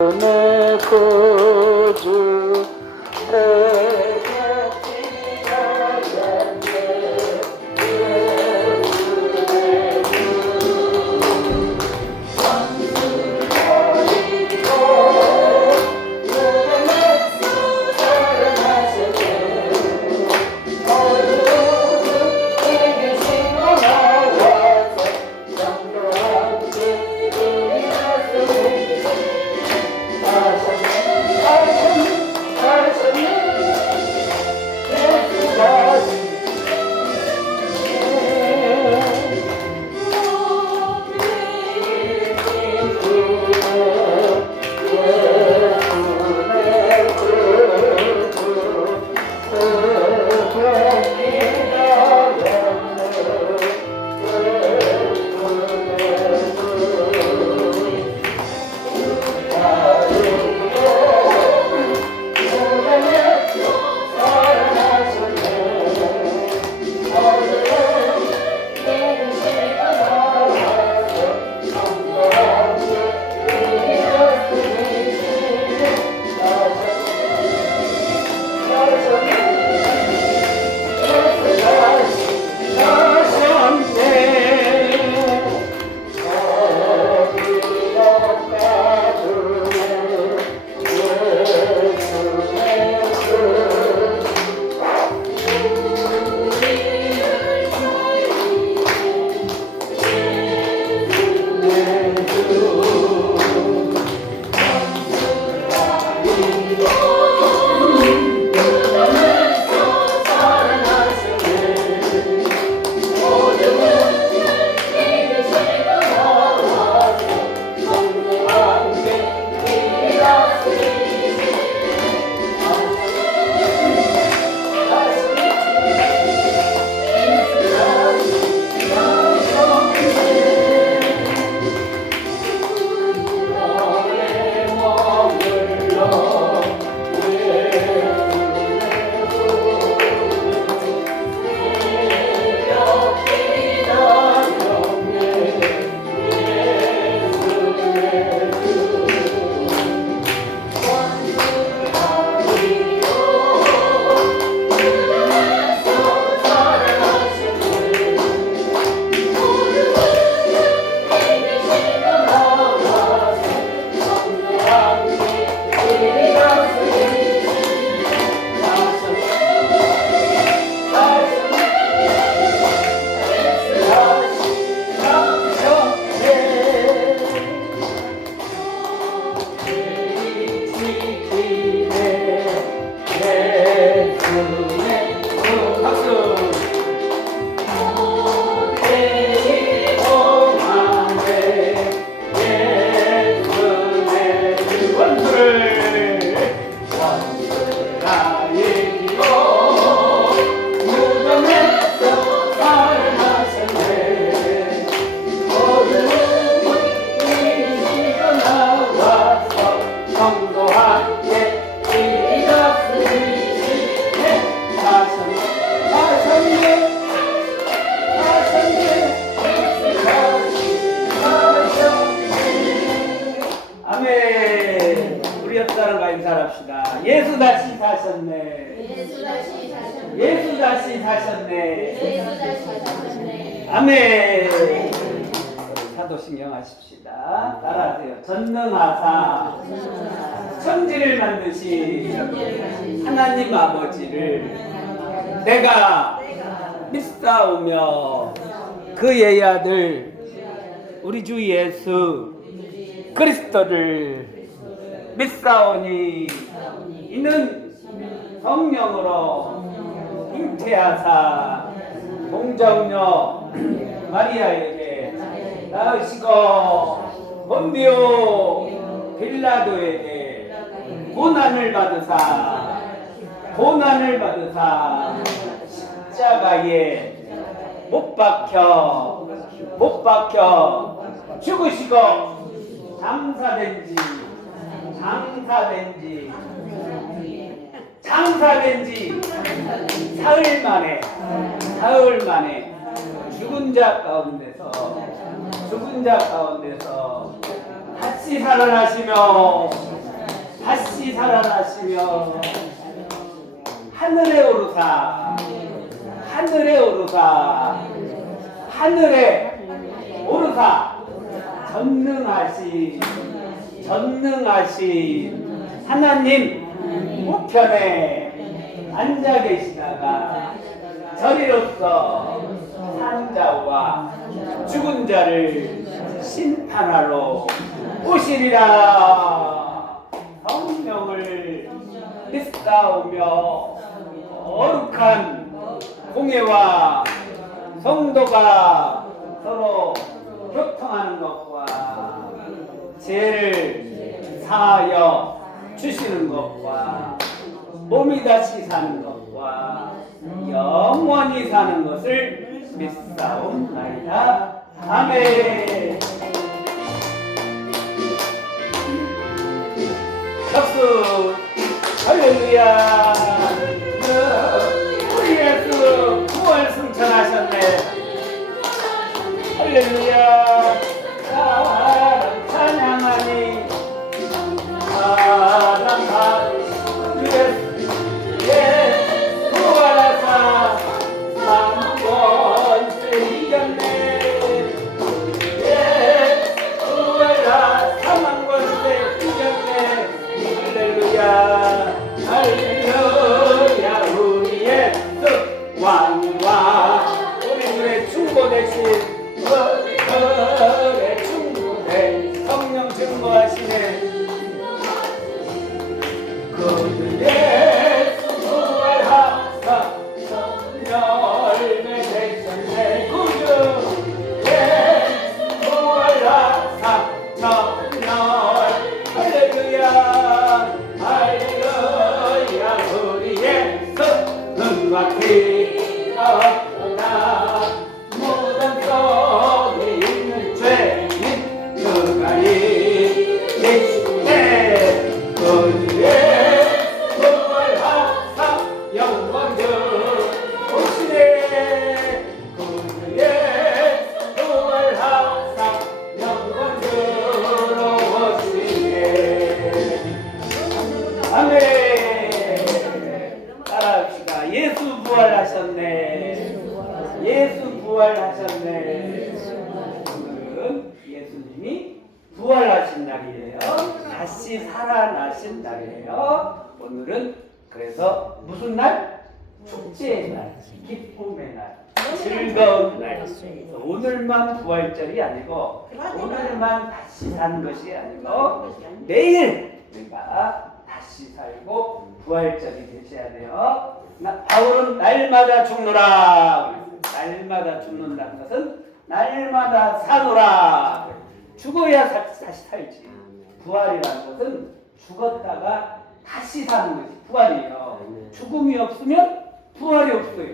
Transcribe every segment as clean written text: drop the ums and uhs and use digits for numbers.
내 구주 예수 다시 사셨네. 예수 다시 사셨네. 예수 다시 사셨네. 예수 다시 사셨네. 아멘. 사도신경 하십시다. 따라하세요. 전능하사 천지를 만드신 하나님 아버지를 내가 믿사오며 그의 아들 우리 주 예수 그리스도를 믿사오니 이는 성령으로 잉태하사 동정녀 마리아에게 낳으시고 본디오 빌라도에게 고난을 받으사 십자가에 못 박혀 죽으시고 장사된 지 사흘 만에 죽은 자 가운데서 다시 살아나시며 다시 살아나시며 하늘에 오르사 하늘에 오르사 하늘에 오르사 전능하신 하나님 우편에 앉아 계시다가 저리로서 산 자와 죽은 자를 심판하러 오시리라. 성령을 믿사오며 거룩한 공예와 성도가 서로 교통하는 것과 죄를 사하여 주시는 것과 몸이 다시 사는 것과 영원히 사는 것을 믿사옵나이다. 아멘. 박수. 할렐루야. 우리 예수 부활 승천하셨네. 할렐루야. 찬양하니 사랑하니 예수 부활하사 삼권세 이겼네. 예수 부활하 삼권세 이겼네. 할렐루야. 할렐루야. 우리 예수 왕과 우리들의 충고 대신 충고대 성령 증거하시네. 그 예수 부활하사 열매 되셨네. 구주 예수 부활하사 천년. 할렐루야. 할렐루야. 우리 예수 은박히 없구나. 모든 속에 있는 죄인 그가이 계시네. 그주의 부활하사 영광주 오시네. 그주의 부활하사 영광주로 오시네. 아멘. 따라합시다. 예수 부활하셨네. 예수 부활하셨네. 오늘은 예수님이 부활하신 날이에요. 다시 살아나신 날이에요. 오늘은 그래서 무슨 날? 축제의 날, 기쁨의 날, 즐거운 날. 오늘만 부활절이 아니고 오늘만 다시 산 것이 아니고 내일 우리가 다시 살고 부활절이 되셔야 돼요. 바울은 날마다 죽노라. 날마다 죽는다는 것은 날마다 사노라. 죽어야 다시 살지. 부활이라는 것은 죽었다가 다시 사는 것이 부활이에요. 죽음이 없으면 부활이 없어요.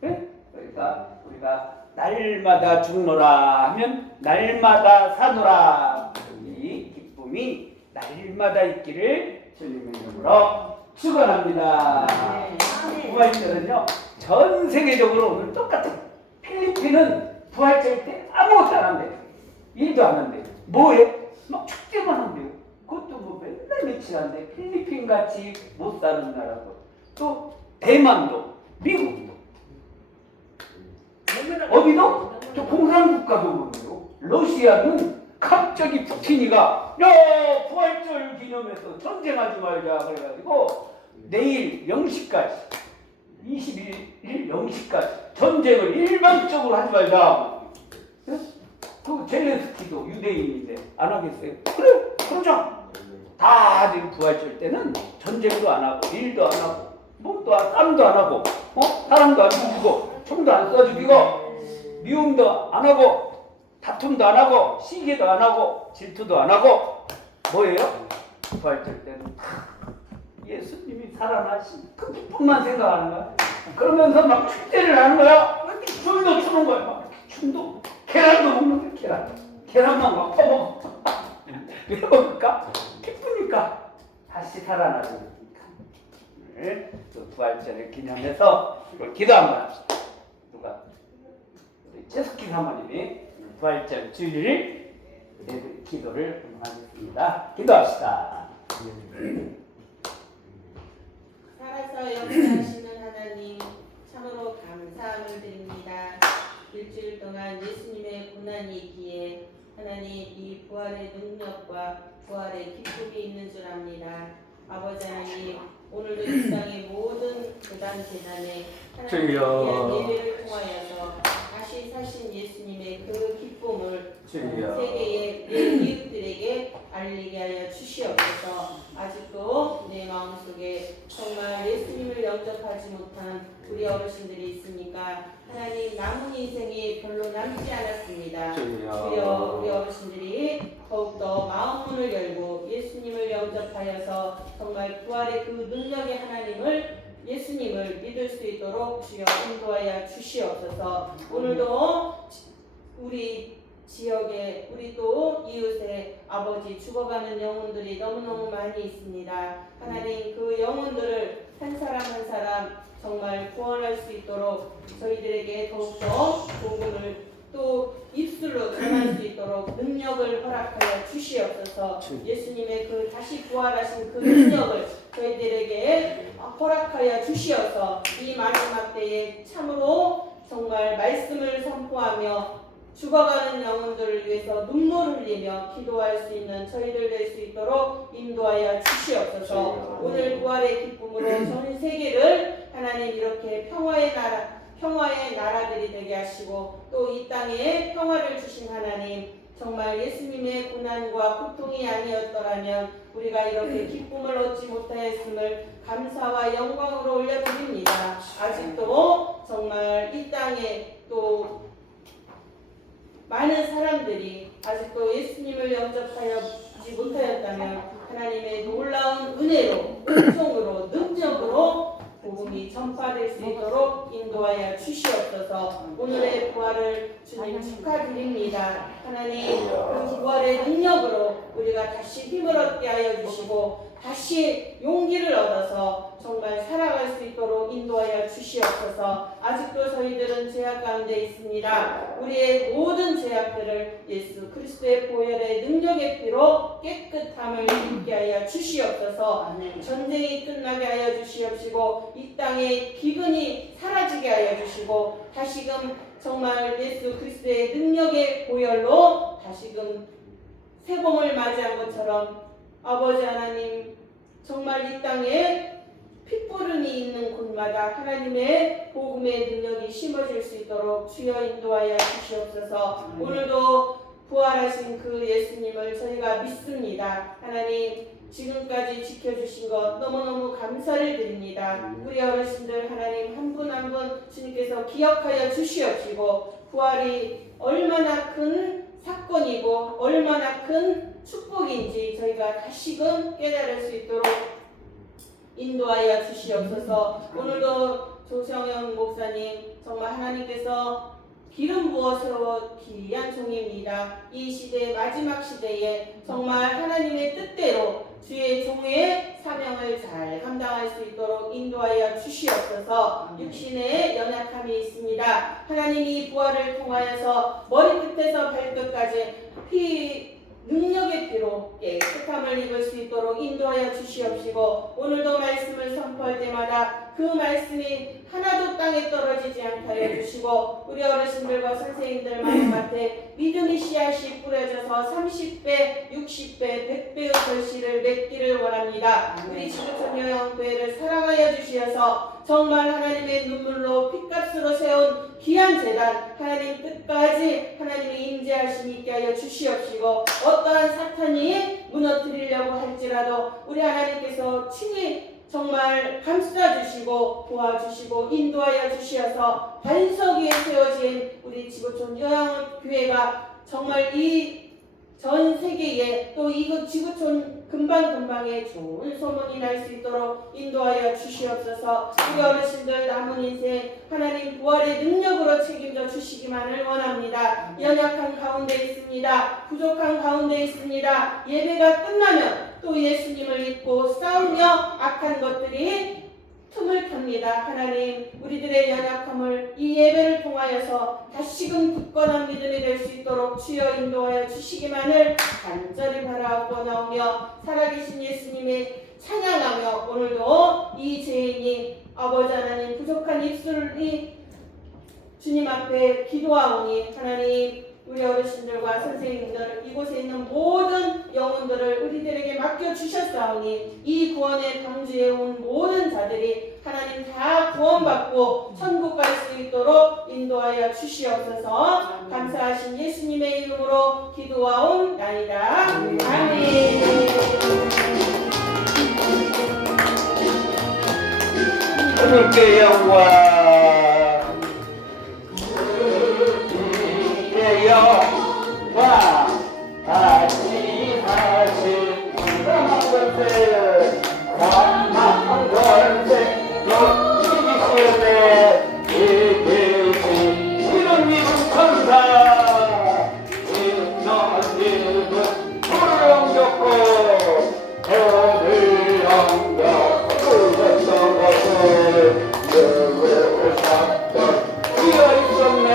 네? 그러니까 우리가 날마다 죽노라 하면 날마다 사노라. 이 기쁨이 날마다 있기를 주님의 이름으로 축원합니다. 부활절은요 전 세계적으로 오늘 똑같아요. 필리핀은 부활절 때 아무것도 안 한대요. 일도 안 한대요. 뭐해? 막 축제만 한대요. 그것도 뭐 맨날 며칠 한대. 필리핀 같이 못 사는 나라고. 또 대만도, 미국도, 어디도 저 공산국가도 그래요. 러시아는 갑자기 푸틴이가 야 부활절 기념해서 전쟁하지 말자 그래가지고 내일 0시까지 21일 0시까지 전쟁을 일방적으로 하지 말자. 그 젤렌스키도 유대인인데 안 하겠어요? 그래 그러자. 다들 부활절 때는 전쟁도 안 하고 일도 안 하고 뭐도 땀도 안 하고 사람도 안 죽이고 총도 안 쏴 죽이고 미움도 안 하고 다툼도 안 하고 시기도 안 하고 질투도 안 하고 뭐예요? 부활절 때는 예수님이 살아나신 그 기쁨만 생각하는 거야. 그러면서 막 축제를 하는 거야. 춤도 추는 거야. 막 춤도 계란도 먹는 거야. 계란만 막 퍼먹어. 왜 먹을까? 기쁘니까 다시 살아나니까. 또 부활절을 기념해서 기도 한번 합시다. 누가? 우리 최숙희 사모님이 부활절 주일을 기도를 하겠습니다. 기도합시다. 살아서 역사하시는 하나님 참으로 감사함을 드립니다. 일주일 동안 예수님의 고난이 있기에 하나님 이 부활의 능력과 부활의 기쁨이 있는 줄 압니다. 아버지 하나님 오늘도 이 땅의 모든 교단 재단에 하나님의 귀한 예배를 통하여서 다시 사신 예수님의 그 기쁨을 세계의 내 이웃들에게 알리게 하여 주시옵소서. 아직도 내 마음속에 정말 예수님을 영접하지 못한 우리 어르신들이 있으니까 하나님 남은 인생이 별로 남지 않았습니다. 주여 우리 어르신들이 더욱더 마음문을 열고 예수님을 영접하여서 정말 부활의 그 능력의 하나님을 예수님을 믿을 수 있도록 주여 인도하여 주시옵소서. 오늘도 우리 지역에 우리 또 이웃에 아버지 죽어가는 영혼들이 너무너무 많이 있습니다. 하나님 그 영혼들을 한 사람 한 사람 정말 구원할 수 있도록 저희들에게 더욱더 복음을 또 입술로 전할 수 있도록 능력을 허락하여 주시옵소서. 예수님의 그 다시 부활하신 그 능력을 저희들에게 허락하여 주시어서 이 마지막 때에 참으로 정말 말씀을 선포하며 죽어가는 영혼들을 위해서 눈물 흘리며 기도할 수 있는 저희들 될 수 있도록 인도하여 주시옵소서. 오늘 부활의 기쁨으로 전 세계를 하나님 이렇게 평화의 나라들이 되게 하시고 또 이 땅에 평화를 주신 하나님 정말 예수님의 고난과 고통이 아니었더라면 우리가 이렇게 기쁨을 얻지 못하였음을 감사와 영광으로 올려드립니다. 아직도 정말 이 땅에 또 많은 사람들이 아직도 예수님을 영접하지 못하였다면 하나님의 놀라운 은혜로 은총으로 능력으로 복음이 전파될 수 있도록 인도하여 주시옵소서. 오늘의 부활을 주님 축하드립니다. 하나님 그 부활의 능력으로 우리가 다시 힘을 얻게 하여 주시고 다시 용기를 얻어서 정말 살아갈 수 있도록 인도하여 주시옵소서. 아직도 저희들은 죄악 가운데 있습니다. 우리의 모든 죄악들을 예수 그리스도의 보혈의 능력의 피로 깨끗함을 입게 하여 주시옵소서. 전쟁이 끝나게 하여 주시옵시고 이 땅의 기근이 사라지게 하여 주시고 다시금 정말 예수 그리스도의 능력의 보혈로 다시금 새봄을 맞이한 것처럼 아버지 하나님 정말 이 땅에 핏부름이 있는 곳마다 하나님의 복음의 능력이 심어질 수 있도록 주여 인도하여 주시옵소서. 오늘도 부활하신 그 예수님을 저희가 믿습니다. 하나님 지금까지 지켜주신 것 너무너무 감사를 드립니다. 우리 어르신들 하나님 한 분 한 분 주님께서 기억하여 주시옵시고 부활이 얼마나 큰 사건이고 얼마나 큰 축복인지 저희가 다시금 깨달을 수 있도록 인도하여 주시옵소서. 오늘도 조성영 목사님 정말 하나님께서 기름 부어 세워 귀한 종입니다. 이 시대 마지막 시대에 정말 하나님의 뜻대로 주의 종의 사명을 잘 감당할 수 있도록 인도하여 주시옵소서. 육신에 연약함이 있습니다. 하나님이 부활을 통하여서 머리끝에서 발끝까지 능력의 피로 깨끗함을 입을 수 있도록 인도하여 주시옵시고 오늘도 말씀을 선포할 때마다 그 말씀이 하나도 땅에 떨어지지 않게 하여 주시고 우리 어르신들과 선생님들 마음밭에 믿음의 씨앗이 뿌려져서 30배, 60배, 100배의 결실을 맺기를 원합니다. 우리 지구촌 요양교회를 사랑하여 주시어서 정말 하나님의 눈물로 핏값으로 세운 귀한 재단 하나님 끝까지 하나님의 임재하심이 있게 하여 주시옵시고 어떠한 사탄이 무너뜨리려고 할지라도 우리 하나님께서 친히 정말 감싸주시고 도와주시고 인도하여 주시어서 반석 위에 세워진 우리 지구촌 요양교회가 정말 이 전 세계에 또 이곳 지구촌 금방금방에 좋은 소문이 날 수 있도록 인도하여 주시옵소서. 우리 어르신들 남은 인생 하나님 부활의 능력으로 책임져 주시기만을 원합니다. 연약한 가운데 있습니다. 부족한 가운데 있습니다. 예배가 끝나면 또 예수님을 믿고 싸우며 악한 것들이 틈을 탑니다. 하나님, 우리들의 연약함을 이 예배를 통하여서 다시금 굳건한 믿음이 될 수 있도록 주여 인도하여 주시기만을 간절히 바라옵나오며 살아계신 예수님의 찬양하며 오늘도 이 죄인이 아버지 하나님 부족한 입술이 주님 앞에 기도하오니 하나님 우리 어르신들과 선생님들 이곳에 있는 모든 영혼들을 우리들에게 맡겨주셨사오니 이 구원의 방주에 온 모든 자들이 하나님 다 구원받고 천국 갈 수 있도록 인도하여 주시옵소서. 감사하신 예수님의 이름으로 기도하옵나이다. 아멘. 주님께 영광 와 다시 사랑한 건데 사랑한 건데 너이기시네 이기시 이런 이름 천사 이런 이름은 불을 옮겼고 해를 옮겼고 뚫렸던 것을 누구를 잡던 비어있었네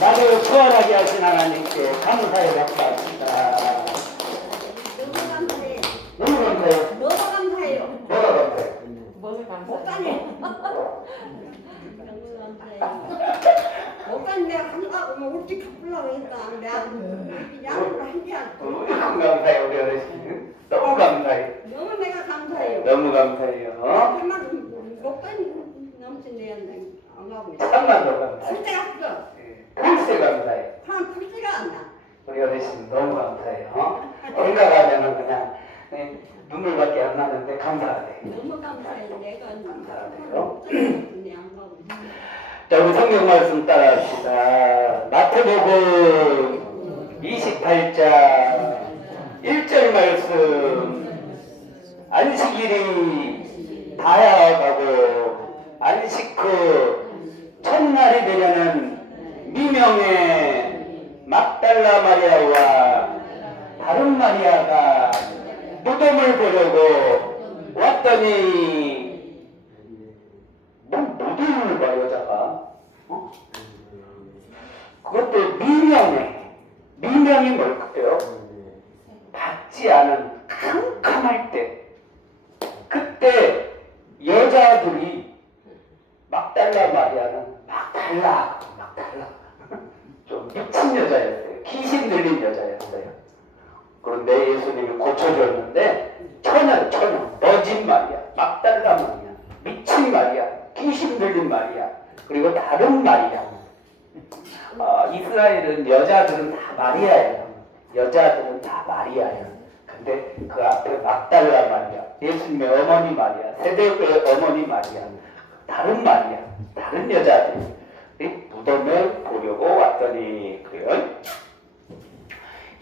나를 구원하게 하신 하나님께 감사의 박수합니다. 너무 감사해요. 너무 감사해요. 너무 감사해요. 뭐가 감사해요? 무엇을 감사해요? 목사님. 너무 감사해요. 목사님 내가 감사하고 우리 집 갚으려고 했다. 내가 양으로 한게 않고. 너무 감사해요, 우리 어르신. 너무 감사해요. 너무 내가 감사해요. 너무 감사해요. 정말 목사님 너무 안 가고 있어. 참만 더 감사해요. 풀때가 없어. 글쎄 감사해요. 한 풀때가 안 나. 우리 어르신 너무 감사해요. 생각하면은 그냥 눈물밖에 안 나는데 감사하네. 너무 감사해. 내가 감사하네요. 안 가고 있어. 자, 우리 성경 말씀 따라합시다. 마태복음 28장 1절 말씀. 안식일이 다가가고 안식 후 첫날이 되려는 미명의 막달라 마리아와 다른 마리아가 무덤을 보려고 왔더니 무덤을 봐 여자가 그것도 미명이 뭘까요? 받지 않은 캄캄할 때 그때 여자들이 막달라 마리아는 막 달라 좀 미친 여자였어요. 귀신 들린 여자였어요. 그런데 예수님이 고쳐줬는데 처녀 너진 마리아, 막달라 마리아, 미친 마리아, 귀신 들린 마리아, 그리고 다른 마리아. 이스라엘은 여자들은 다 마리아예요. 여자들은 다 마리아예요. 근데 그 앞에 막달라 마리아, 예수님의 어머니 마리아, 세대의 어머니 마리아, 다른 마리아, 다른 여자들이 무덤을 보려고 왔더니 그래요.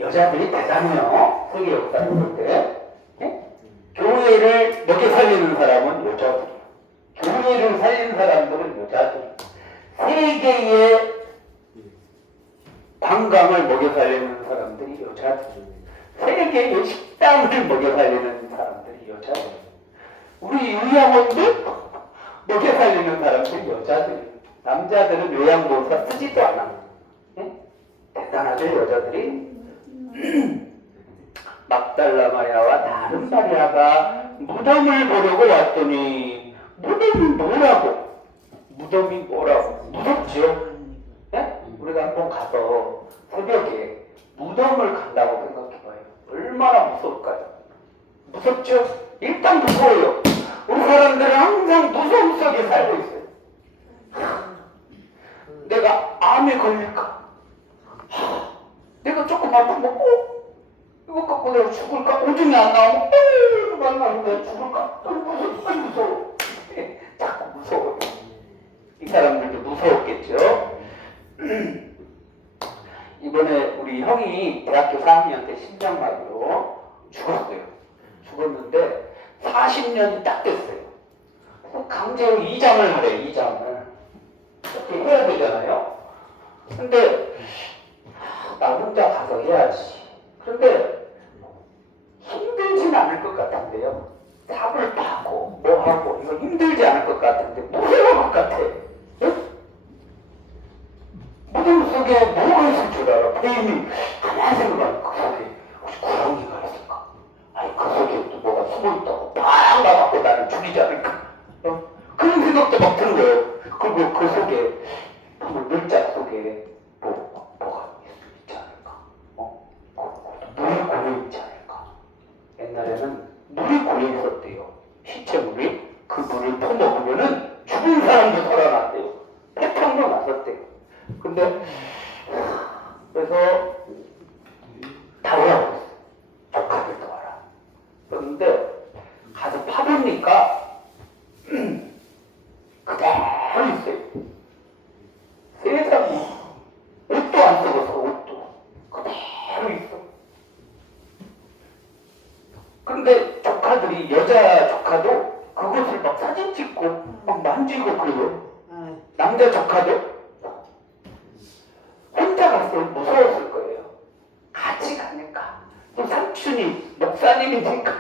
여자들이 대단해요. 세계 역사를 볼 때. 교회를 먹여 살리는 사람은 여자들이에요. 교회를 살리는 사람들은 여자들이에요. 세계의 관광을 먹여 살리는 사람들이 여자들이에요. 세계의 식당을 먹여 살리는 사람들이 여자들이에요. 우리 요양원도 먹여 살리는 사람들이 여자들이에요. 남자들은 요양보호사 쓰지도 않아. 대단하죠, 여자들이? 막달라 마리아와 다른 마리아가 무덤을 보려고 왔더니 무덤이 뭐라고? 무섭죠? 우리가 한번 가서 새벽에 무덤을 간다고 생각해봐요. 얼마나 무서울까요? 무섭죠? 일단 무서워요. 우리 사람들은 항상 무서움 속에 살고 있어요. 내가 암에 걸릴까? 내가 조금 아프면 이거 갖고 내가 죽을까? 오줌이 안 나오면 내가 죽을까? 무서워. 자꾸 무서워요. 이 사람들도 무서웠겠죠? 이번에 우리 형이 대학교 4학년 때 심장마비로 죽었어요. 죽었는데 40년이 딱 됐어요. 강제로 이장을 하래, 이장을. 이렇게 해야 되잖아요. 근데 나 혼자 가서 해야지. 그런데 힘들진 않을 것 같은데요. 삽을 파고 뭐 하고 이거 힘들지 않을 것 같은데 무서울 것 같아. 응? 무덤 속에 뭐가 있을 줄 알아? 뱀이 가만히 생각하면 그 속에 혹시 구렁이가 있을까? 아니 그 속에 또 뭐가 숨어있다고 팍 나갖고 나를 죽이지 않을까? 그런 생각도 막 드는 거예요. 그리고 그 속에 물짝 속에 뭐가 있지 않을까? 물이 고여있지 않을까? 옛날에는 물이 고여있었대요. 시체물이. 그 물을 퍼먹으면은 죽은 사람도 살아났대요. 폐평도 났었대요. 근데 그래서 다오라고 했어요. 조카들 도와라. 그런데 가서 파보니까 그대로 있어요. 세상에 옷도 안 썩어서 옷도 그대로 있어. 근데 조카들이 여자 조카도 그것을 막 사진 찍고 막 만지고 그래요. 남자 조카도 혼자 갔어요. 무서웠을 거예요. 같이 가니까 또 삼촌이 목사님이니까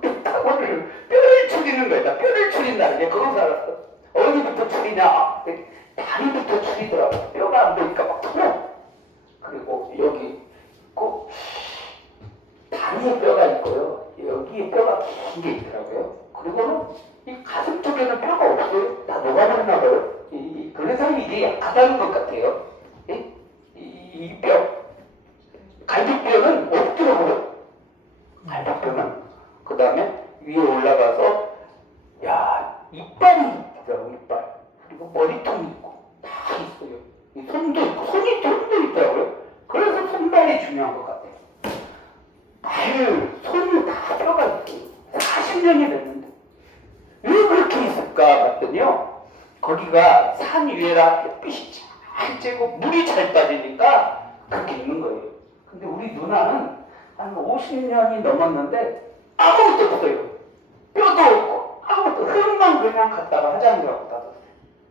뼈를 추리는 거야. 뼈를 추린다는 게 그런 줄 알았어. 어디부터 추리냐? 다리부터 추리더라고. 뼈가 안 보니까 막 터져. 그리고 여기 꼭 다리에 뼈가 있고요. 여기에 뼈가 긴 게 있더라고요. 그리고는 이 가슴 쪽에는 뼈가 없어요. 다 녹아버렸나 봐요. 그래서 이게 약하다는 것 같아요. 이 뼈. 갈비뼈는 없더라고요. 갈비뼈는. 그 다음에 위에 올라가서, 야, 이빨이 있더라고, 이빨. 그리고 머리통이 어딜까 봤더니요. 거기가 산 위에라 햇빛이 잘 쬐고 물이 잘 빠지니까 그렇게 있는 거예요. 근데 우리 누나는 한 50년이 넘었는데 아무것도 없어요. 뼈도 없고 아무것도 흙만 그냥 갖다가 화장이라고 놔뒀어요.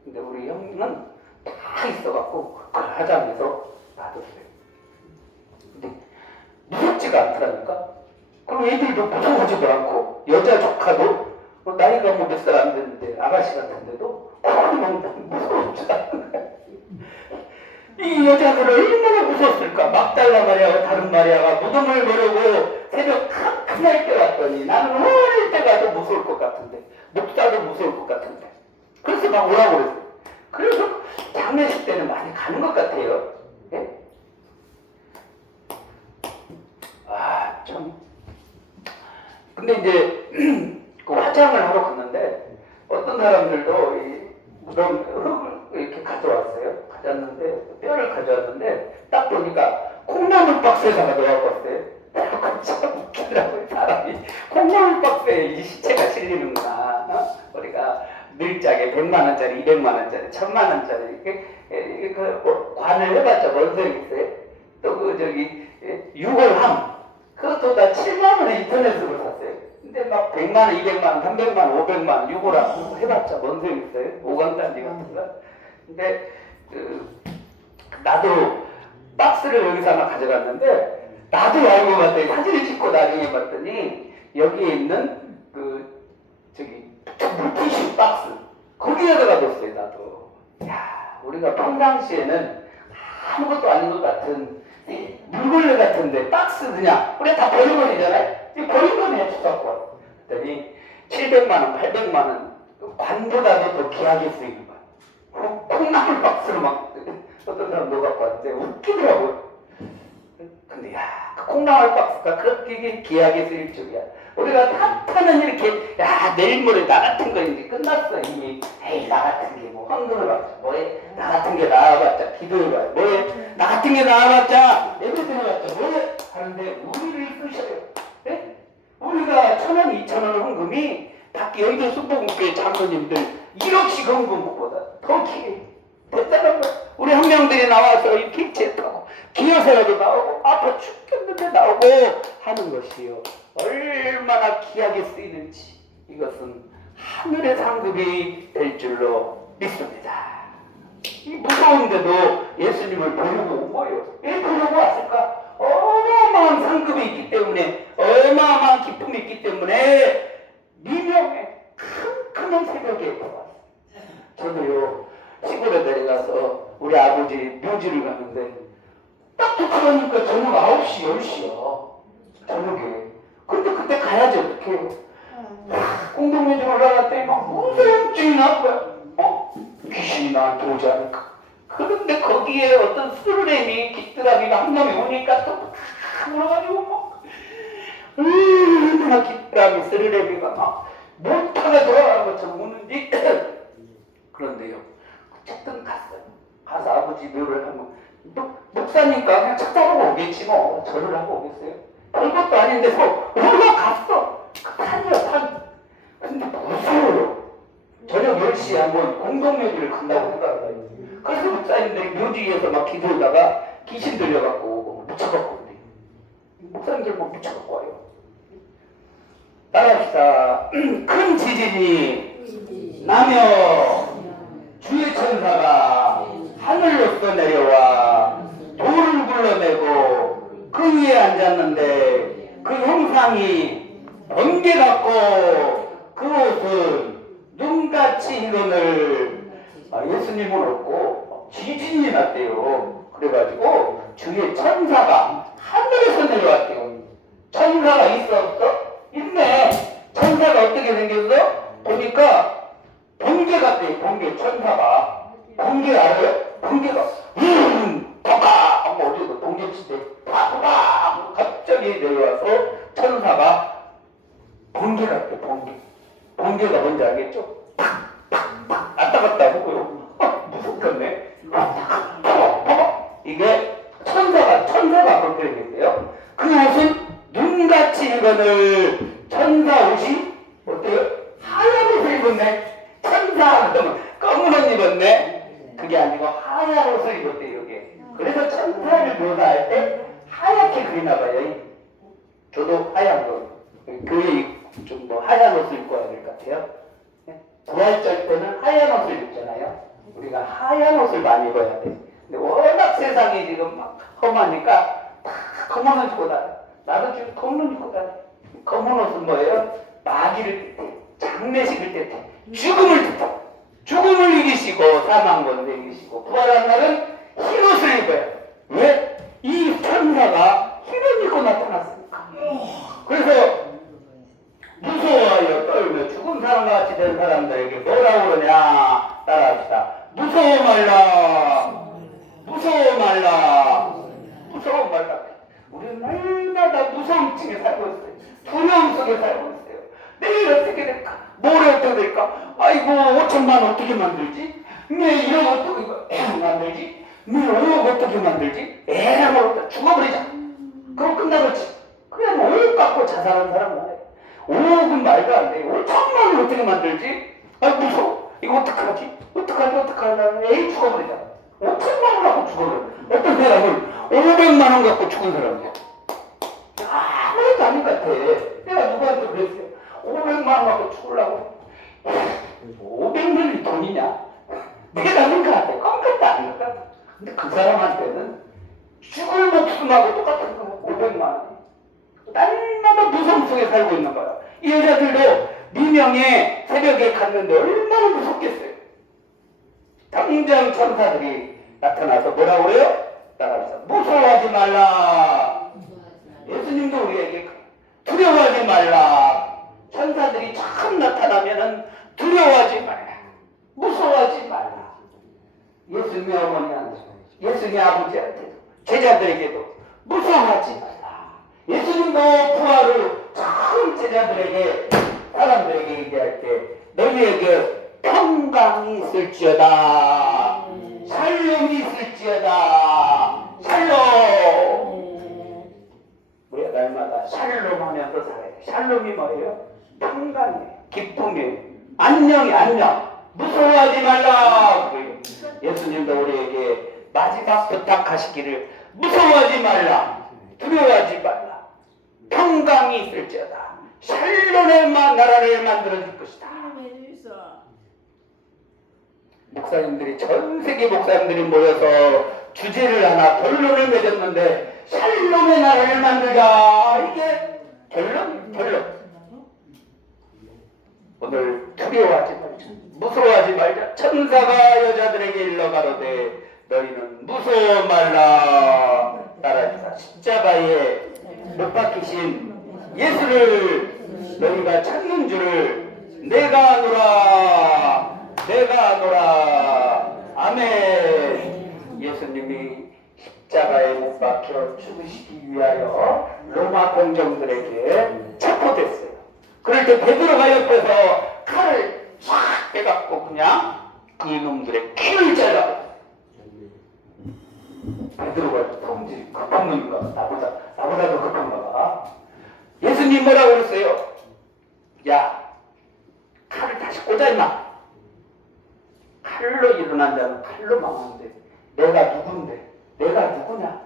근데 우리 형님은 다 있어갖고 그 화장에서 놔뒀어요. 근데 무섭지가 않더라니까. 그리고 애들도 무서워지도 않고 여자 조카도 나이가 뭐 몇 살 안 됐는데 아가씨 같은데도 무서워지도 않는 거야. 이 여자들은 얼마나 무섭을까. 막달라 마리아와 다른 마리아가 무덤을 모르고 새벽 큰날 때 왔더니 나는 어릴 때 가도 무서울 것 같은데 목사도 무서울 것 같은데 그래서 막 오라고 그랬어요. 그래서 장례식 때는 많이 가는 것 같아요. 예? 아, 참. 근데 이제 그 화장을 하러 갔는데 어떤 사람들도 이 무덤 흙을 이렇게 가져왔어요. 가져왔는데 뼈를 가져왔는데 딱 보니까 콩나물 박스에다가 넣어갖고 왔어요. 참 웃기더라고요. 사람이 콩나물 박스에 이 시체가 실리는구나. 우리가 늘짝에 100만원짜리, 200만원짜리, 1000만원짜리 이렇게 뭐 관을 해봤자 뭔 소용 있어요? 또 그 저기 6월함 그것도 다 7만원에 인터넷으로 샀어요. 근데 막 100만원, 200만원, 300만원, 500만원 6월함 해봤자 뭔 소용 있어요? 오광단지 같은 거. 근데 나도 박스를 여기서 하나 가져갔는데 나도 알고 봤더니 사진을 찍고 나중에 봤더니 여기에 있는 그 저기 물티슈 박스 거기에다가 뒀어요. 나도. 야, 우리가 평상시에는 아무것도 아닌 것 같은 물걸레 같은데 박스 그냥 우리가 다 버려버리잖아요. 버리면 해서 갖고 왔어. 그랬더니 700만원, 800만원 관보다도 더 귀하게 쓰이는 거야. 콩나물 박스로 막 어떤 사람 넣어갖고 왔는데 웃기더라고요. 근데 야, 그 콩나물 박스가 그렇게 귀하게 쓰일 줄이야. 우리가 타는 이렇게 야 내일 모레 나 같은 거 이제 끝났어 이미. 에이 나 같은 게 뭐 황금해봤자 뭐해. 나 같은 게 나와봤자 기도해봐야 뭐해. 나 같은 게 나와봤자 예배드려봤자 뭐해. 하는데 우리를 쓰셔요. 네? 우리가 1000원 2000원 헌금이 밖에 여의도 순복음교회 장로님들 1억씩 헌금보다 더 귀해. 대단한 거야. 우리 한명들이 나와서 이 픽치에 타고 기어서라도 나오고 아파 죽겠는데 나오고 하는 것이요. 얼마나 귀하게 쓰이는지 이것은 하늘의 상급이 될 줄로 믿습니다. 이 무서운데도 예수님을 보려고 온 거예요. 왜 보려고 왔을까? 어마어마한 상급이 있기 때문에 어마어마한 기쁨이 있기 때문에 미명에 큰 새벽에 왔어요. 저도요 시골에 내려가서 우리 아버지 묘지를 가는데 딱 도착하니까 저녁 9시 10시야 저녁에. 근데 그때 가야지 어떡해요. 공동묘지 올라갔더니 막 무서움증이 난 거야. 귀신이 나한테 오지 않을까. 그런데 거기에 어떤 스르레미 깃드라미가 한 놈이 오니까 또 울어가지고 막 얼마나 깃드라미 스르레미가 막 못하게 돌아가는 것처럼 우는지. 그런데요 어쨌든 갔어요. 가서 아버지 묘를 하면 목사니까 그냥 찾아보고 오겠지 뭐. 절을 하고 오겠어요? 별것도 아닌데서 올라갔어. 산이야 산. 근데 무서워요. 저녁 10시에 한번 공동묘지를 간다고 생각해요. 그래서 목사님들이 묘지 위에서 막 기도하다가 귀신 들려갖고 묻혀갖고 온대요. 목사님들 뭐 묻혀갖고 와요. 따라합시다. 큰 지진이 나며 주의 천사가 하늘로서 내려와 돌을 굴러내고 그 위에 앉았는데 그 형상이 번개 같고 그 옷은 눈같이 이론을 예수님은 없고 지진이 났대요. 그래가지고 주의 천사가 하늘에서 내려왔대요. 천사가 있어 없어? 있네. 천사가 어떻게 생겼어? 보니까 번개 같대요. 번개. 천사가 번개 알아요? 번개가 팍 어디서 번개 치대 팍 갑자기 내려와서 천사가 번개 같대. 번개가 뭔지 알겠죠? 팍 왔다 갔다 하고요. 무섭겠네. 이게 천사가 그렇게 생겼어요. 그 옷은 눈같이 이거를 천사 옷이 어때요? 하얀 옷을 입었네. 천사 입고 와야 될 것 같아요? 부활절 때는 하얀 옷을 입잖아요. 우리가 하얀 옷을 많이 입어야 돼. 근데 워낙 세상이 지금 막 험하니까 다 검은 옷 입고 다녀. 나도 지금 검은 옷 입고 다녀. 검은 옷은 뭐예요? 마귀를 뜻해. 장례식을 뜻해. 죽음을 뜻해. 죽음을 이기시고 사망권을 이기시고 부활한 날은 흰 옷을 입어야 돼. 왜? 이 천사가 흰 옷 입고 나타났으니까. 그래서 무서워하여 떨며 죽은 사람과 같이 된 사람들에게 뭐라고 그러냐? 따라합시다. 무서워 말라. 무서워 말라. 무서워 말라. 우리는 날마다 무서움증에 살고 있어요. 두려움 속에 살고 있어요. 내일 어떻게 될까? 모레 어떻게 될까? 아이고 5천만 원 어떻게 만들지? 내일 1억 어떻게 만들지? 내일 5억 어떻게 만들지? 에라 모르겠다. 죽어버리자. 그럼 끝나겠지. 그냥 5억 갖고 자살한 사람 말이에요. 5억은 말도 안 돼. 5천만 원 어떻게 만들지? 아 무서워. 이거 어떡하지? 어떡하지? 에이 죽어버리자. 5천만 원 갖고 죽어버려. 어떤 사람은 500만 원 갖고 죽은 사람이야. 아무것도 아닌 것 같아. 내가 누구한테 그랬어요. 500만 원 갖고 죽으려고. 500만 원이 돈이냐? 내가 아닌 것 같아. 껌값도 아닌 것 같아. 근데 그 사람한테는 죽을 목숨하고 똑같은 거 500만 원. 날마다 무서움 속에 살고 있는 거야. 이 여자들도 미명에 새벽에 갔는데 얼마나 무섭겠어요. 당장 천사들이 나타나서 뭐라고 해요? 따라서 무서워하지 말라. 예수님도 우리에게 두려워하지 말라. 천사들이 처음 나타나면은 두려워하지 말라. 무서워하지 말라. 예수님의 어머니한테, 예수님의 아버지한테도, 제자들에게도 무서워하지 말라. 예수님도 부활을 처음 제자들에게, 사람들에게 얘기할 때 너희에게 평강이 있을지어다. 샬롬이 있을지어다. 샬롬. 우리가 날마다 샬롬 하면서 살아야 돼. 샬롬이 뭐예요? 평강이에요. 기쁨이에요. 안녕이 안녕. 무서워하지 말라. 예수님도 우리에게 마지막 부탁하시기를 무서워하지 말라. 두려워하지 말라. 평강이 있을지어다. 샬롬의 나라를 만들어줄 것이다. 목사님들이, 전 세계 목사님들이 모여서 주제를 하나 결론을 맺었는데 샬롬의 나라를 만들자. 이게 결론. 오늘 두려워하지 말자. 무서워하지 말자. 천사가 여자들에게 일러 가로되 너희는 무서워 말라. 따라합시다. 십자가에 못 박히신 예수를 너희가 찾는 줄을 내가 아노라. 아멘. 예수님이 십자가에 못 박혀 죽으시기 위하여 로마 공정들에게 체포됐어요. 그럴 때 베드로가 옆에서 칼을 쫙 빼갖고 그냥 그 놈들의 키를 잘라. 베드로가 성질이 급한 놈인가 봐. 나보다도 급한가 봐. 예수님 뭐라고 그랬어요? 야, 칼을 다시 꽂아 임마. 칼로 일어난 자는 칼로 망하는데 내가 누군데? 내가 누구냐?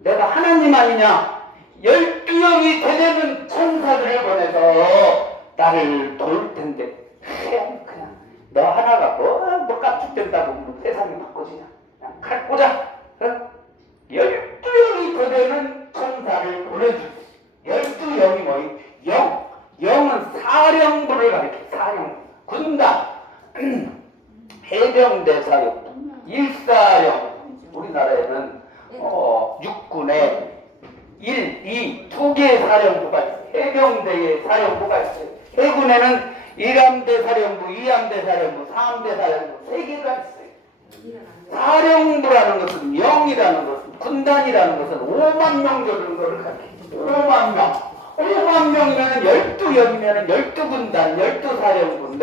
내가 하나님 아니냐? 12명이 되는 천사들을 보내서 나를 도울 텐데 그냥 너 하나가 뭐 깝죽된다고 세상이 바꿔지냐? 그냥 칼 꽂아. 12명이 더 되는 천사를 보내주세요. 12영이 뭐예요? 영은 사령부를 가리켜. 사령부. 군단. 해병대 사령부. 일사령. 우리나라에는 육군에 1, 2, 2개의 사령부가 있어요. 해병대의 사령부가 있어요. 해군에는 1함대 사령부, 2함대 사령부, 3함대 사령부 3개가 있어요. 사령부라는 것은 영이라는 것은 군단이라는 것은 5만 명 되는 것을 가리켜요. 5만 명. 5만 명이면 12영이면 12군단, 12사령부인데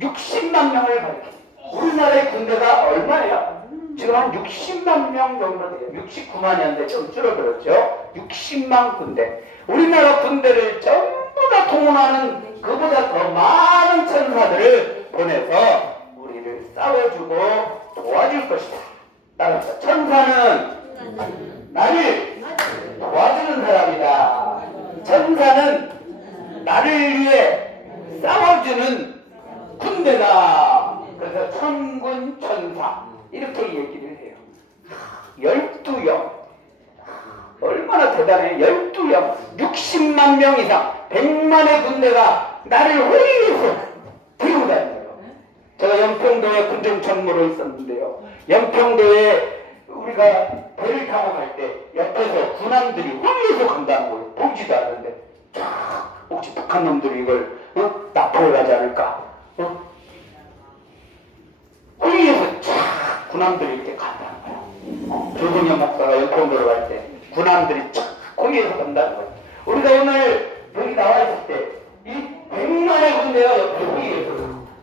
60만 명을 가리켜요. 우리나라의 군대가 얼마예요? 지금 한 60만 명 정도 돼요. 69만 년대 좀 줄어들었죠. 60만 군대. 우리나라 군대를 전부 다 통원하는 그보다 더 많은 천사들을 보내서 우리를 싸워주고 도와줄 것이다. 따라서 천사는 나를 도와주는 사람이다. 천사는 나를 위해 싸워 우주는 군대다. 그래서 천군 천사 이렇게 얘기를 해요. 12영 얼마나 대단해. 12영 60만 명 이상 100만의 군대가 나를 호위해서 들고 다녀요. 제가 연평도에 군정천무로 있었는데요. 연평도에 우리가 배를 타고 갈 때 옆에서 군함들이 호위해서 간다는 걸 보지도 않는데 혹시 북한 놈들이 이걸 납포해 가지 않을까? 호위에서 쫙 군함들이 이렇게 간다는 거야. 조동현 목사가 연평도로 갈 때 군함들이 쫙 호위에서 간다는 거야. 우리가 오늘 여기 나와 있을 때 이 100만의 군대가 옆에 호위에서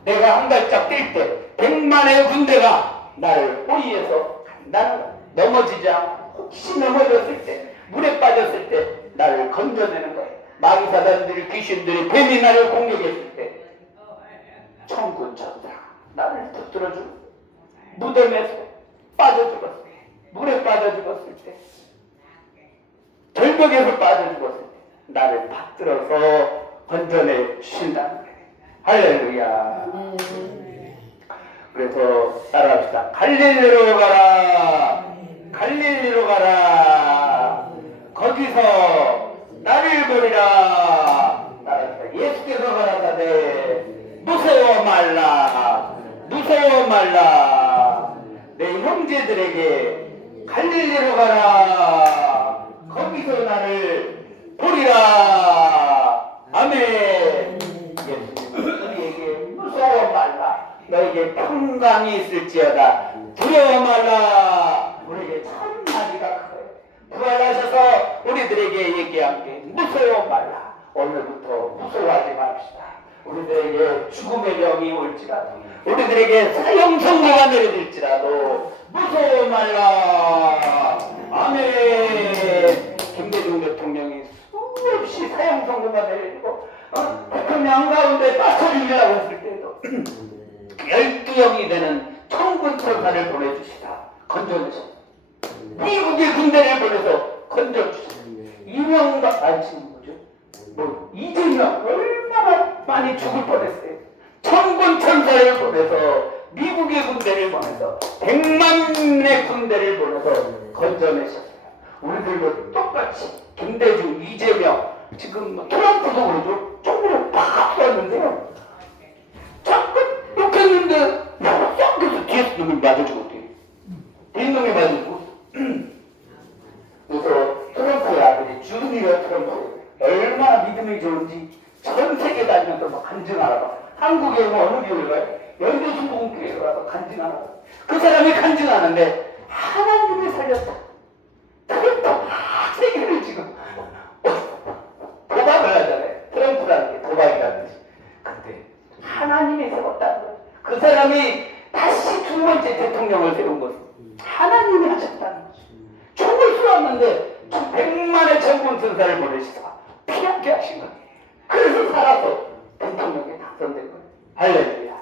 내가 한 발짝 뛸 때 100만의 군대가 나를 호위에서 간다는 거야. 넘어지지 않고 혹시 넘어졌을 때 물에 빠졌을 때 나를 건져내는 거야. 마귀사단들이 귀신들이 뱀이 나를 공격했을 때 천군 천사 나를 붙들어주고 무덤에서 빠져 죽었을 때 물에 빠져 죽었을 때 절벽에서 빠져 죽었을 때 나를 받들어서 건져내 주신다는 거예요. 할렐루야. 그래서 따라합시다. 갈릴리로 가라. 갈릴리로 가라. 거기서 나를 버리라. 따라합시다. 예수께서 가라사대 무서워 말라. 무서워 말라. 내 형제들에게 갈릴리로 가라. 거기서 나를 보리라. 아멘. 예수님 우리에게 무서워 말라. 너에게 평강이 있을지어다. 두려워 말라. 우리에게 참마디가 커요. 부활하셔서 우리들에게 얘기한 게 무서워 말라. 오늘부터 무서워하지 맙시다. 우리들에게 죽음의 병이 올지라도 우리들에게 사형 선고가 내려질지라도 무서워 말라. 아멘. 김대중 대통령이 수없이 사형 선고가 내려지고 대통령 가운데 빠져주려고 했을 때도 12영이 되는 천군 천사를 보내주시다. 건져주셨다. 미국의 군대를 보내서 건져주셨다. 이명박 지금 뭐죠? 이재명 얼마나 많이 죽을 뻔했어요. 천군 천사를 보내서 미국의 군대를 보내서 100만의 군대를 보내서 건져내셨어요. 우리들도 똑같이 김대중, 이재명, 지금 트럼프도 그러죠. 쪽으로 팍 쐈는데요. 자꾸 욕했는데 싹 해서 뒤에서 놈이 맞아주고 뒷놈이 맞아주고 그래서 트럼프의 아들이 주니어 트럼프 얼마나 믿음이 좋은지 전 세계 다니면서 막 간증하라고. 한국에 어느 교회 가요? 열도순복음교회 가서 간증하라고. 그 사람이 간증하는데 하나님이 살렸다. 트럼프 막 세계를 지금 도박을 하잖아요. 트럼프라는 게 도박이라는 뜻이. 근데 하나님이 세웠다는 거예요. 그 사람이 다시 두 번째 대통령을 세운 것은 하나님이 하셨다는 거죠. 총을 쏘았는데 100만의 천군 천사를 보내시다 피하게 하신 거예요. 그래서 살아서 대통령에 당선된 거예요. 할렐루야.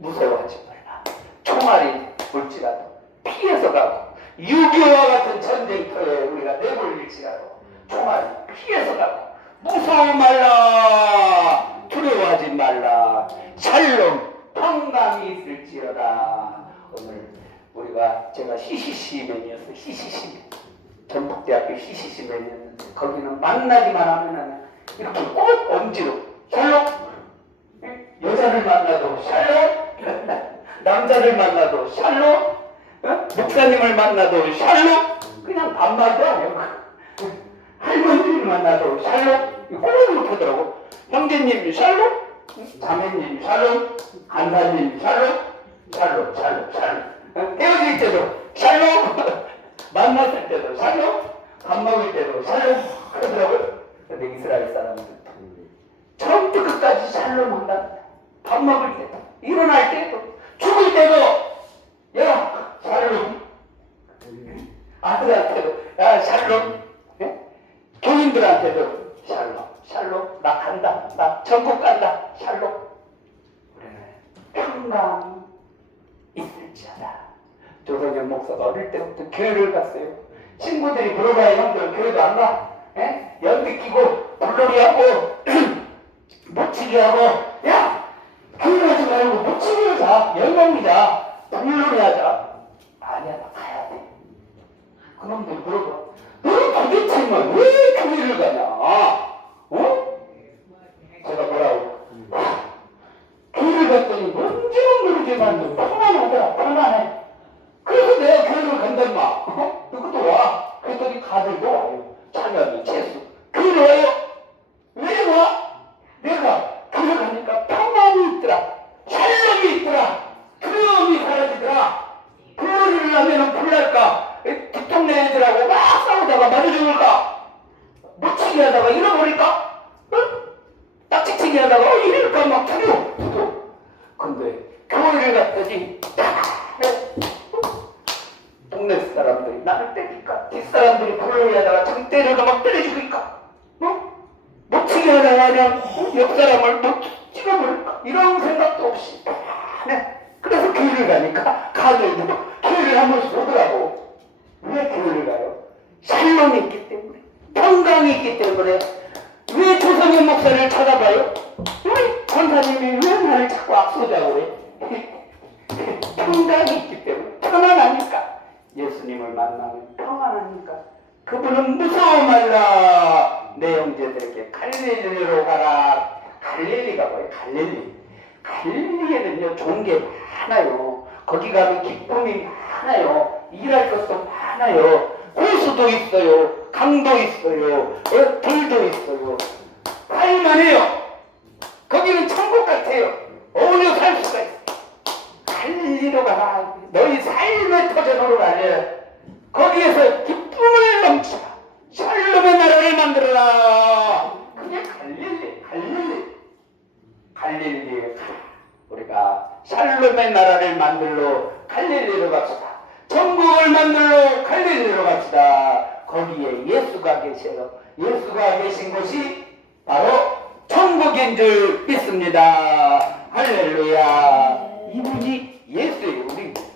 무서워하지 말라. 총알이 올지라도 피해서 가고 6.25와 같은 전쟁터에 우리가 내몰릴지라도 총알이 피해서 가고 무서워 말라. 두려워하지 말라. 샬롬 평강이 있을지어다. 오늘 우리가 제가 CCC맨이었어요. CCC맨. 전북대학교 CCC맨이었는데 거기는 만나기만 하면은 이렇게 꼭 엄지로 샬롬. 여자를 만나도 샬롬. 남자를 만나도 샬롬. 목사님을 만나도 샬롬. 그냥 반말도 안 해요. 할머니를 만나도 샬롬. 꼭 이렇게 하더라고. 형제님 샬롬. 자매님 샬롬. 간사님 샬롬. 샬롬 샬롬 샬롬. 헤어질 때도 샬롬. 만났을 때도 샬롬. 밥 먹을 때도 샬롬 하더라고요. 근데 이스라엘 사람들 처음부터 끝까지 샬롬 한다. 밥 먹을 때도 일어날 때도 죽을 때도 야 샬롬. 아들한테도 야 샬롬. 교인들한테도 샬롬 샬롬. 나 간다. 나 천국 간다. 샬롬. 우리는 평강 있을지어다. 조성현 목사가 어릴 때부터 교회를 갔어요. 친구들이 물어봐요. 형들 교회도 안 가? 연기 끼고 불놀이하고 묻히기하고 야 가자. 열방이자. 불놀이 하자. 아니야, 나 가야 돼. 그놈들 물어봐. 너는 도대체 왜 교회를 가냐? 제가 뭐라고? 교회를 갔더니 뭔지는 모르지만 편안하더라. 편안해. 그래서 내가 교회를 간단 마. 누구도 와. 그랬더니 가들도 와요. 자녀는 재수. 교회를 와요. 왜 와? 내가 교회 가니까 평안이 있더라. 샬롬이 있더라. 두려움이 사라지더라. 불놀이를 하면 불날까? 뒷동네 애들하고 막 싸우다가 맞아 죽을까? 묻히기 하다가 잃어버릴까? 응? 딱지치기 하다가 이럴까? 막 두려워. 근데 교회를 갔더니 동네 사람들이 나를 때릴까? 뒷사람들이 불놀이 하다가 정 때려가 막 때려죽일까? 묻히기 하다가 그냥 옆 사람을 못 찍어버릴까? 이런 생각도 없이 그래서 교회를 가니까 가들도 교회를 한 번씩 오더라고. 왜 교회를 가요? 샬롬이 있기 때문에, 평강이 있기 때문에. 왜 조성현 목사를 찾아봐요? 우리 권사님이 왜 나를 자꾸 앞서자고 그래? 평강이 있기 때문에, 편안하니까. 예수님을 만나면 평안하니까. 그분은 무서워 말라. 내 형제들에게 갈릴리로 가라. 갈릴리가 뭐예요? 갈릴리에는요 좋은 게 많아요. 거기 가면 기쁨이 많아요. 일할 것도 많아요. 호수도 있어요. 강도 있어요. 들도 있어요. 할만해요. 거기는 천국 같아요. 어울려 살 수가 있어. 갈릴리로 가라. 너희 삶의 터전으로 가려. 거기에서 기쁨을 넘쳐 샬롬의 나라를 만들어라. 그게 갈릴리에 우리가 샬롬의 나라를 만들러 갈릴리로 갑시다. 천국을 만들러 갈릴리로 갑시다. 거기에 예수가 계셔요. 예수가 계신 곳이 바로 천국인 줄 믿습니다. 할렐루야. 이분이 예수예요.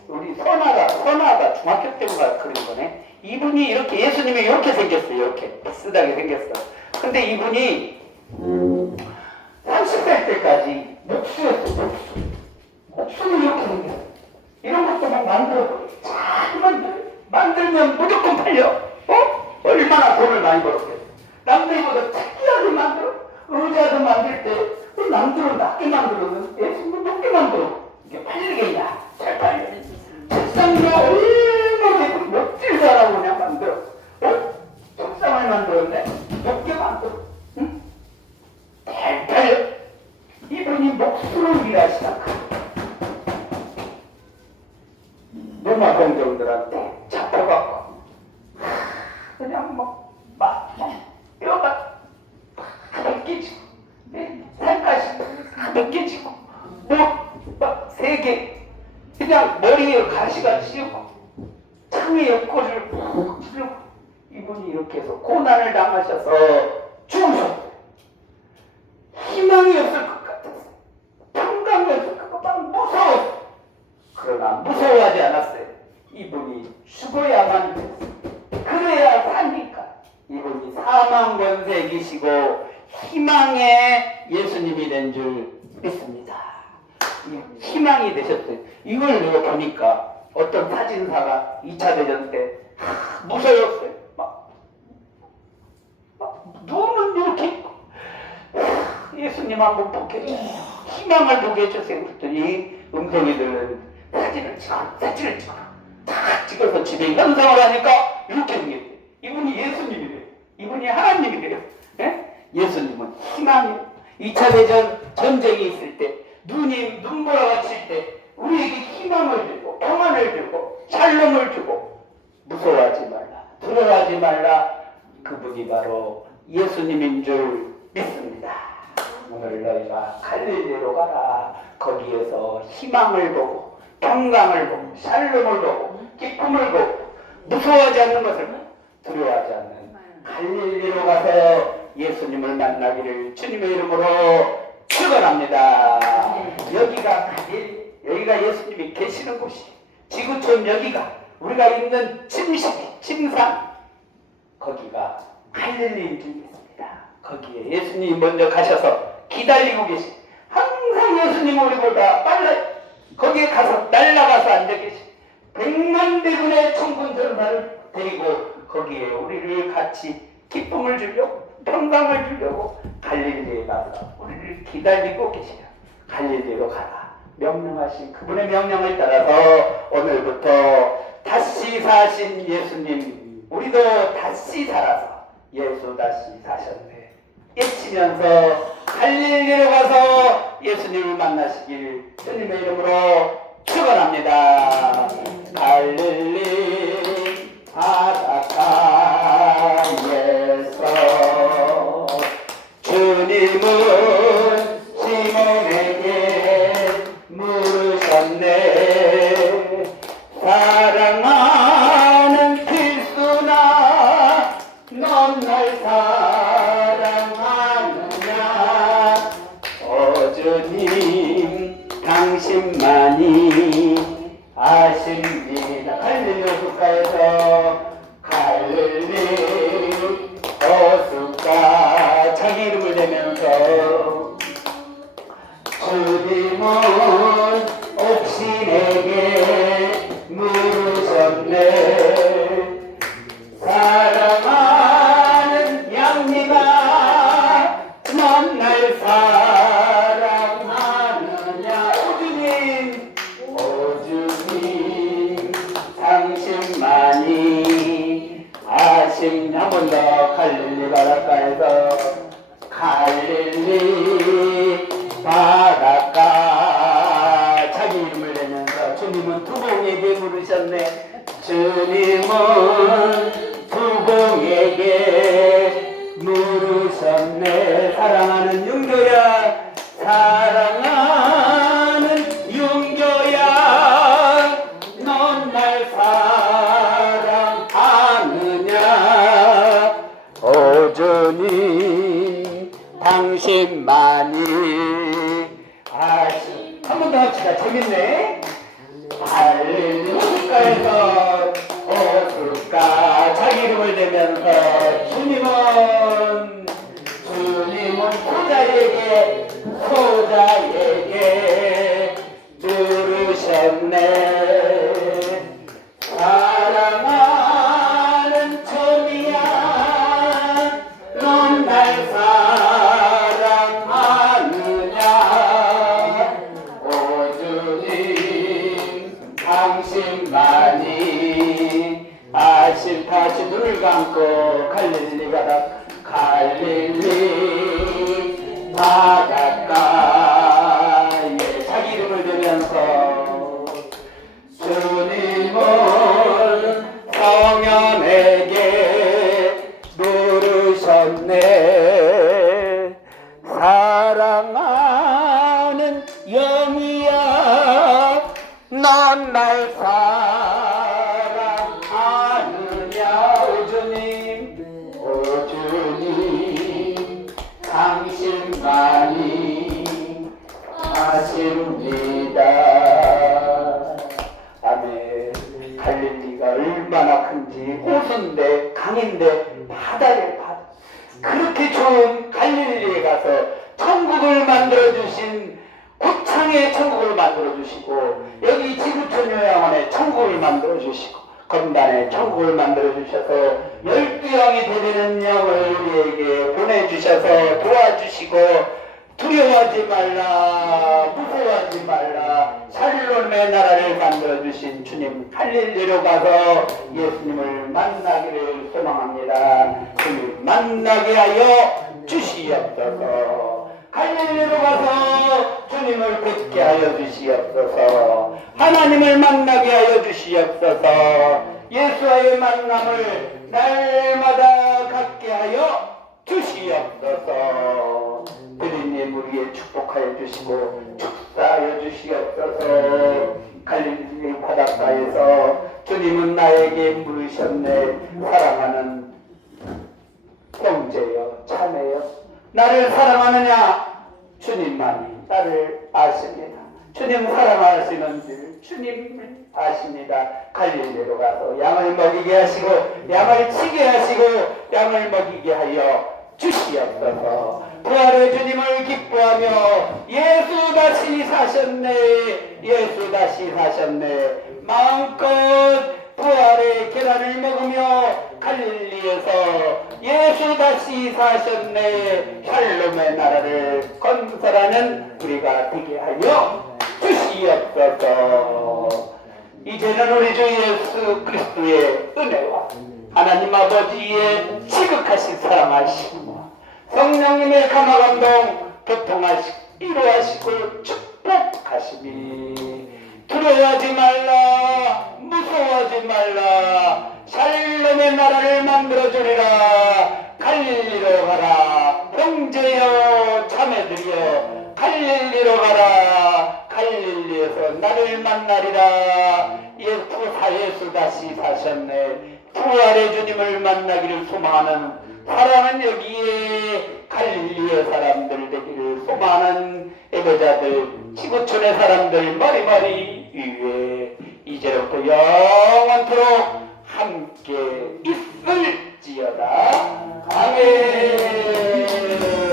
우리 선아가 중학교 때인가 그런 거네. 이분이 이렇게 예수님이 이렇게 생겼어요. 이렇게 비슷하게 생겼어. 근데 이분이 30살 때까지 목수였어. 목수는 이렇게 생겼어. 이런 것도 막 만들어버려. 잘 만들면 무조건 팔려. 얼마나 돈을 많이 벌었겠어. 남들보다 특이하게 만들어. 의자도 만들 때 남들은 낮게 만들었는데 예수님은 높게 만들어. 이게 팔리겠냐? 잘 팔려. 책상도 얼마나 멋질 사람을 그냥 만들어. 책상을 만들었네. 높게 만들어. 응? 잘 팔려. 이분이 목수를 일하시다가 노마 공정들한테 잡혀갖고 그냥 막 뼈가 벗겨지고 살갗이 벗겨지고 막 3개 그냥 머리에 가시가 씌우고 창에 옆구리를 푹 찌르고 이분이 이렇게 해서 고난을 당하셔서 죽으셨어요. 희망이 없을 것 같았어요. 평강이 없을 것 같아서 무서웠어요. 그러나 무서워하지 않았어요. 이분이 죽어야만 됐어요. 그래야 사니까. 이분이 사망 권세에 계시고 희망의 예수님이 된 줄 믿습니다. 희망이 되셨어요. 이걸 내가 보니까 어떤 사진사가 2차 대전 때 무서웠어요. 막 눈은 이렇게 있고 예수님 한번 보게 해주세요. 희망을 보게 해주세요. 그랬더니 음성이 들려요. 사진을 찍어 딱 찍어서 집에 현상을 하니까 이렇게 생겼대요. 이분이 예수님이 돼요. 이분이 하나님이 돼요. 예수님은 희망이에요. 2차 대전 전쟁이 있을 때 눈보라가 칠 때 우리에게 희망을 주고 평안을 주고 샬롬을 주고 무서워하지 말라 두려워하지 말라. 그분이 바로 예수님인 줄 믿습니다. 오늘 너희가 갈릴리로 가라. 거기에서 희망을 보고 평강을 보고 샬롬을 보고 기쁨을 보고 무서워하지 않는 것을 두려워하지 않는 갈릴리로 가서 예수님을 만나기를 주님의 이름으로 축원합니다. 여기가 갈릴리, 여기가 예수님이 계시는 곳이 지구촌 여기가 우리가 있는 침산 거기가 갈릴리인 줄 믿습니다. 거기에 예수님이 먼저 가셔서 기다리고 계시. 항상 예수님은 우리보다 빨라요. 거기에 가서 날아가서 앉아 계시 100만 대군의 천군 전사를 데리고 거기에 우리를 같이 기쁨을 주려고 평강을 주려고 갈릴리에 가서 우리를 기다리고 계시라. 갈릴리로 가라 명령하신 그분의 명령을 따라서 오늘부터 다시 사신 예수님, 우리도 다시 살아서 예수 다시 사셨네 외치면서 갈릴리로 가서 예수님을 만나시길 주님의 이름으로 축원합니다. 갈릴리 바닷가에서 주님은 시몬에게 물으셨네. 사랑하는 필수나 넌 날 사랑하느냐. 주님 당신만이 아십니다. 갈릴리 호숫가에서 갈릴리 호숫가 자기 이름을 대면서 주님은 옥신에게 물으셨네. 사랑하는 양님아 넌 날 사랑하느냐. 오주님 당신만이 아십니다. 한 번 더 갈릴리 바닷가에서 갈릴리 바닷가 자기 이름을 내면서 주님은 두봉에게 물으셨네. 주님은 두봉에게 물으셨네. 사랑하는 윤교야 사랑하는 윤교야 넌 날 사랑하느냐. 주님 당신만이 아시. 한 번 더 합시다. 재밌네. 갈릴리 호숫가에서 호숫가 자기 이름을 대면서 주님은 소자에게 들으셨네. 사랑하는 천이야 넌 날 사랑하느냐. 오주님 당신만이 아신. 다시 눈을 감고 갈릴리 바닷가에 자기 이름을 대면서 주님은 성현에게 물으셨네. 사랑하는 영이야 넌 날 사랑하느냐. 오주님 당신만이 아십니다. 아멘. 갈릴리가 얼마나 큰지 호수인데 강인데 바다에 바다. 그렇게 좋은 갈릴리에 가서 천국을 만들어주신 고창에 천국을 만들어주시고 여기 지구촌 요양원에 천국을 만들어주시고 건단에 천국을 만들어주셔서 12영이 되는 영을 우리에게 보내주셔서 도와주시고 두려워하지 말라 무서워하지 말라 살로님의 나라를 만들어주신 주님 갈릴리로 가서 예수님을 만나기를 소망합니다. 주님 만나게 하여 주시옵소서. 갈릴리로 가서 주님을 뵙게 하여 주시옵소서. 하나님을 만나게 하여 주시옵소서. 예수와의 만남을 날마다 갖게 하여 주시옵소서. 주님 우리의 축복하여 주시고 축사하여 주시옵소서. 갈릴리 바닷가에서 주님은 나에게 물으셨네. 사랑하는 형제여 자매여 나를 사랑하느냐. 주님만이 나를 아십니다. 주님 사랑하시는 줄 주님 아십니다. 갈릴리로 가서 양을 먹이게 하시고 양을 치게 하시고 양을 먹이게 하여 주시옵소서. 부활의 주님을 기뻐하며 예수 다시 사셨네, 예수 다시 사셨네. 마음껏 부활의 계란을 먹으며 갈릴리에서 예수 다시 사셨네 샬롬의 나라를 건설하는 우리가 되게 하여 주시옵소서. 이제는 우리 주 예수 그리스도의 은혜와 하나님 아버지의 지극하신 사랑하심과 성령님의 감화감동 교통하시고 이루하시고 축복하시니 두려워하지 말라, 무서워하지 말라, 샬롬의 나라를 만들어주리라. 갈릴리로 가라, 형제여 자매들여, 갈릴리로 가라. 갈릴리에서 나를 만나리라. 예수 다시 사셨네. 부활의 주님을 만나기를 소망하는 사랑은 여기에 갈릴리의 사람들 되기를 소망하는 예배자들, 지구촌의 사람들 머리머리 위에 이제로부터 영원토록 함께 있을지어다. 아멘.